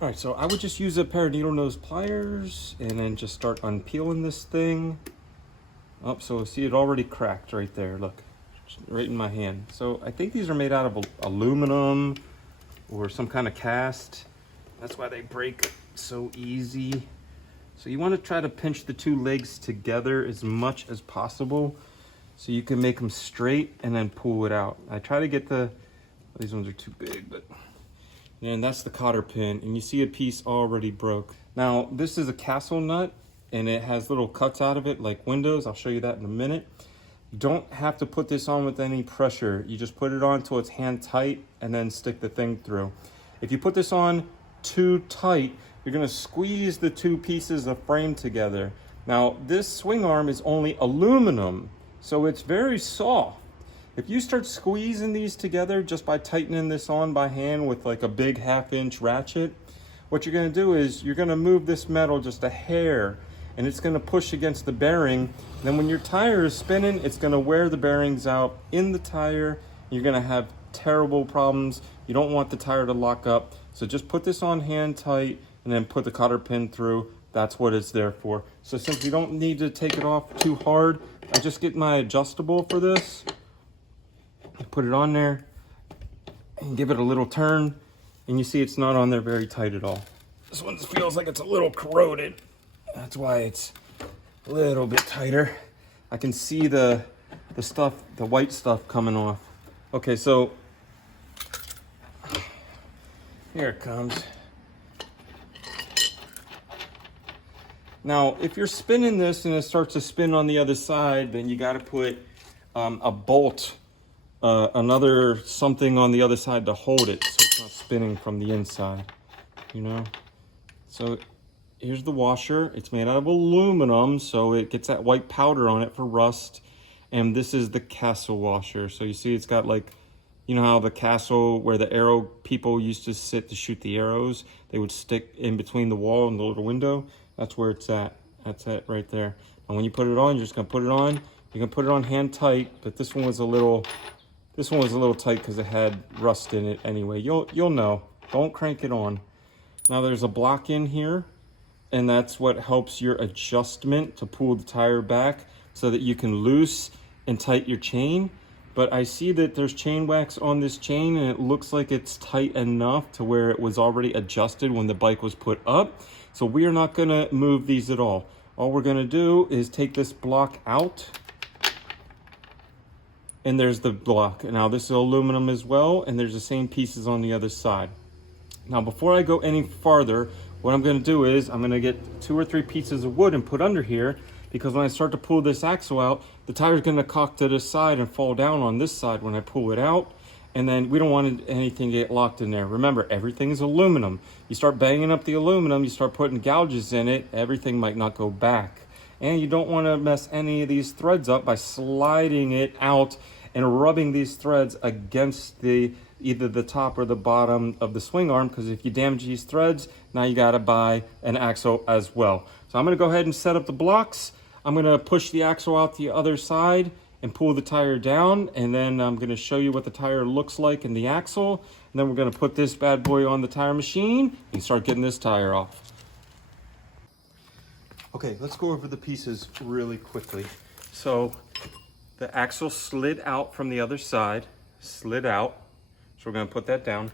All right, so I would just use a pair of needle nose pliers and then just start unpeeling this thing. Oh, so see it already cracked right there, look, right in my hand. So I think these are made out of aluminum or some kind of cast. That's why they break so easy. So you want to try to pinch the two legs together as much as possible so you can make them straight and then pull it out. I try to get these ones are too big, but yeah, and that's the cotter pin, and you see a piece already broke. Now, this is a Castle nut, and it has little cuts out of it like windows. I'll show you that in a minute. You don't have to put this on with any pressure. You just put it on until it's hand tight and then stick the thing through. If you put this on too tight, you're gonna squeeze the two pieces of frame together. Now, this swing arm is only aluminum, so it's very soft. If you start squeezing these together just by tightening this on by hand with like a big 1/2-inch ratchet, what you're gonna do is you're gonna move this metal just a hair and it's gonna push against the bearing. Then when your tire is spinning, it's gonna wear the bearings out in the tire. You're gonna have terrible problems. You don't want the tire to lock up. So just put this on hand tight and then put the cotter pin through. That's what it's there for. So since you don't need to take it off too hard, I just get my adjustable for this. Put it on there and give it a little turn, and you see it's not on there very tight at all. This one feels like it's a little corroded. That's why it's a little bit tighter. I can see the stuff, the white stuff coming off. Okay, so here it comes. Now, if you're spinning this and it starts to spin on the other side, then you got to put a bolt, another something on the other side to hold it so it's not spinning from the inside, you know? So here's the washer. It's made out of aluminum, so it gets that white powder on it for rust. And this is the Castle washer. So you see it's got like, you know how the Castle where the arrow people used to sit to shoot the arrows, they would stick in between the wall and the little window. That's where it's at. That's it right there. And when you put it on, you're just gonna put it on. You can put it on hand tight, but this one was a little tight because it had rust in it anyway. You'll know. Don't crank it on. Now there's a block in here, and that's what helps your adjustment to pull the tire back so that you can loose and tighten your chain. But I see that there's chain wax on this chain, and it looks like it's tight enough to where it was already adjusted when the bike was put up. So we are not gonna move these at all. All we're gonna do is take this block out, and there's the block. Now this is aluminum as well, and there's the same pieces on the other side. Now before I go any farther, what I'm gonna do is I'm gonna get 2 or 3 pieces of wood and put under here, because when I start to pull this axle out, the tire's gonna cock to this side and fall down on this side when I pull it out. And then we don't want anything to get locked in there. Remember, everything's aluminum. You start banging up the aluminum, you start putting gouges in it, everything might not go back. And you don't want to mess any of these threads up by sliding it out and rubbing these threads against either the top or the bottom of the swing arm, because if you damage these threads, now you got to buy an axle as well. So I'm going to go ahead and set up the blocks. I'm going to push the axle out the other side and pull the tire down, and then I'm going to show you what the tire looks like in the axle, and then we're going to put this bad boy on the tire machine and start getting this tire off. Okay, let's go over the pieces really quickly. So the axle slid out from the other side, slid out, so we're going to put that down.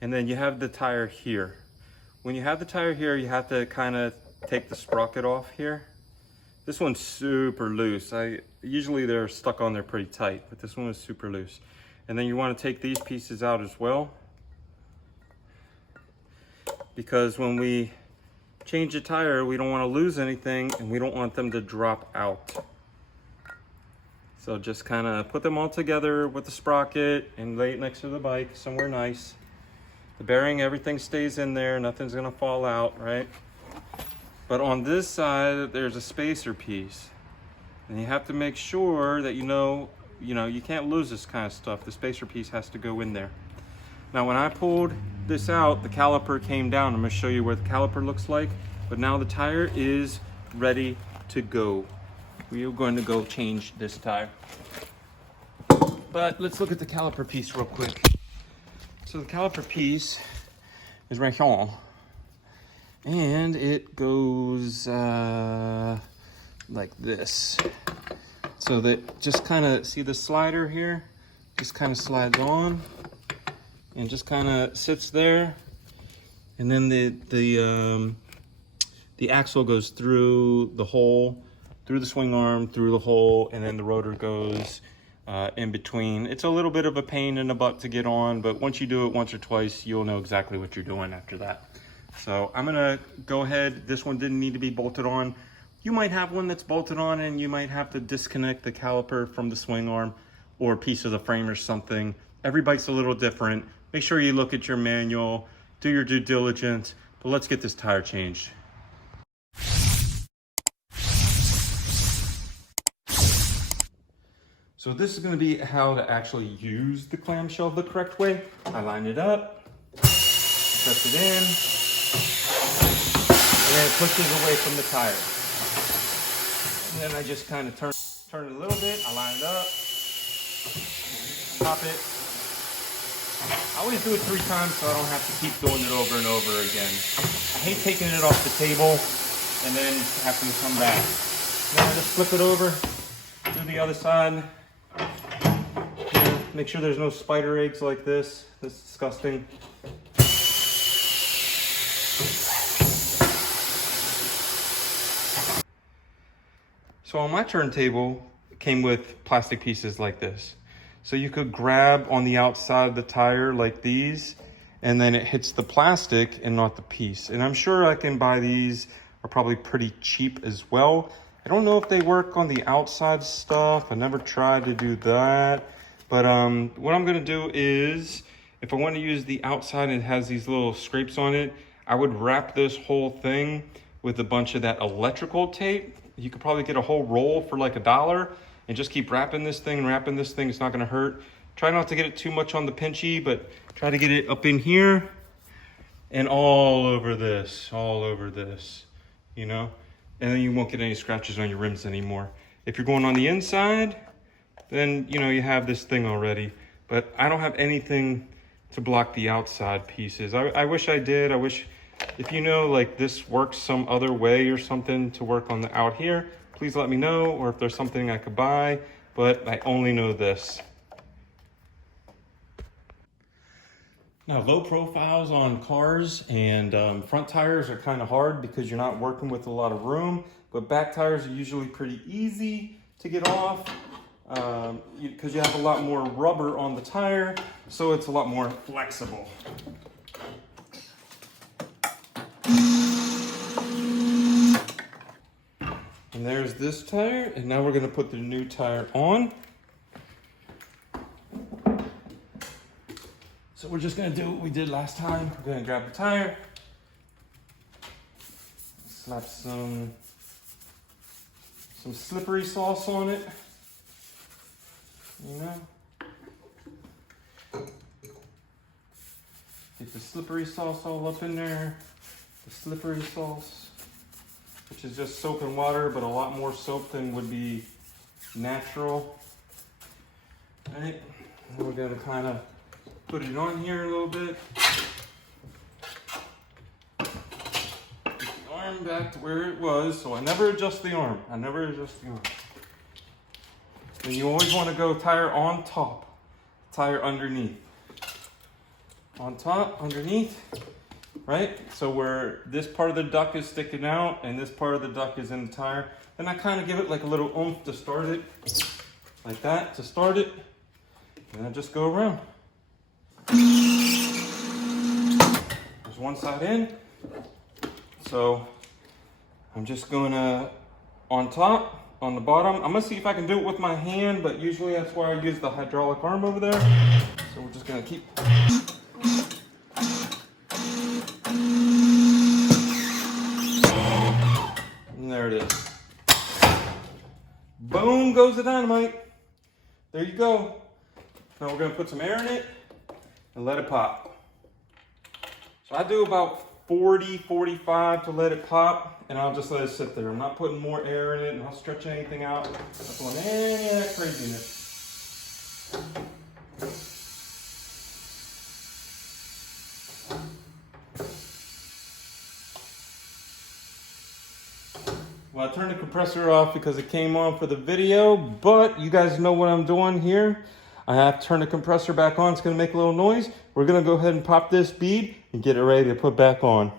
And then you have the tire here. When you have the tire here, you have to kind of take the sprocket off here. This one's super loose. Usually they're stuck on there pretty tight, but this one is super loose. And then you want to take these pieces out as well, because when we change the tire, we don't want to lose anything and we don't want them to drop out. So just kind of put them all together with the sprocket and lay it next to the bike somewhere nice. The bearing, everything stays in there, nothing's gonna fall out, right? But on this side, there's a spacer piece. And you have to make sure that you know, you can't lose this kind of stuff. The spacer piece has to go in there. Now, when I pulled this out, the caliper came down. I'm gonna show you what the caliper looks like. But now the tire is ready to go. We are going to go change this tire. But let's look at the caliper piece real quick. So the caliper piece is right here. And it goes like this. So that just kind of, see the slider here? Just kind of slides on and just kind of sits there. And then the axle goes through the hole, through the swing arm, through the hole, and then the rotor goes in between. It's a little bit of a pain in the butt to get on, but once you do it once or twice, you'll know exactly what you're doing after that. So I'm gonna go ahead. This one didn't need to be bolted on. You might have one that's bolted on and you might have to disconnect the caliper from the swing arm or a piece of the frame or something. Every bike's a little different. Make sure you look at your manual, do your due diligence, but let's get this tire changed. So this is gonna be how to actually use the clamshell the correct way. I line it up, press it in, and then it pushes away from the tire. And then I just kind of turn it a little bit. I line it up, pop it. I always do it 3 times so I don't have to keep doing it over and over again. I hate taking it off the table and then having to come back. Then I just flip it over, do the other side. Here, make sure there's no spider eggs like this. That's disgusting. So on my turntable, it came with plastic pieces like this. So you could grab on the outside of the tire like these, and then it hits the plastic and not the piece. And I'm sure I can buy these, are probably pretty cheap as well. I don't know if they work on the outside stuff. I never tried to do that. But what I'm gonna do is, if I want to use the outside and it has these little scrapes on it, I would wrap this whole thing with a bunch of that electrical tape. You could probably get a whole roll for like $1 and just keep wrapping this thing and wrapping this thing. It's not gonna hurt. Try not to get it too much on the pinchy, but try to get it up in here and all over this, you know? And then you won't get any scratches on your rims anymore. If you're going on the inside, then you know you have this thing already. But I don't have anything to block the outside pieces. I wish I did. I wish, if you know like this works some other way or something to work on the out here, please let me know, or if there's something I could buy, but I only know this. Now, low profiles on cars and front tires are kind of hard because you're not working with a lot of room, but back tires are usually pretty easy to get off because you have a lot more rubber on the tire, so it's a lot more flexible. And there's this tire, and now we're gonna put the new tire on. So we're just gonna do what we did last time. We're gonna grab the tire, slap some slippery sauce on it, you know. Get the slippery sauce all up in there. The slippery sauce, which is just soap and water, but a lot more soap than would be natural. All right, and we're gonna kind of put it on here a little bit. Get the arm back to where it was, so I never adjust the arm. Then you always want to go tire on top, tire underneath. On top, underneath, right? So where this part of the duct is sticking out and this part of the duct is in the tire, then I kind of give it like a little oomph to start it, like that, to start it, and I just go around. There's one side in, so I'm just gonna, on top, on the bottom, I'm gonna see if I can do it with my hand, but usually that's why I use the hydraulic arm over there. So we're just gonna keep. And there it is. Boom goes the dynamite. There you go. Now we're gonna put some air in it and let it pop. So I do about 40, 45 to let it pop, and I'll just let it sit there. I'm not putting more air in it, and I'll stretch anything out. I'm not doing any of that craziness. Well, I turned the compressor off because it came on for the video, but you guys know what I'm doing here. I have to turn the compressor back on. It's going to make a little noise. We're going to go ahead and pop this bead and get it ready to put back on.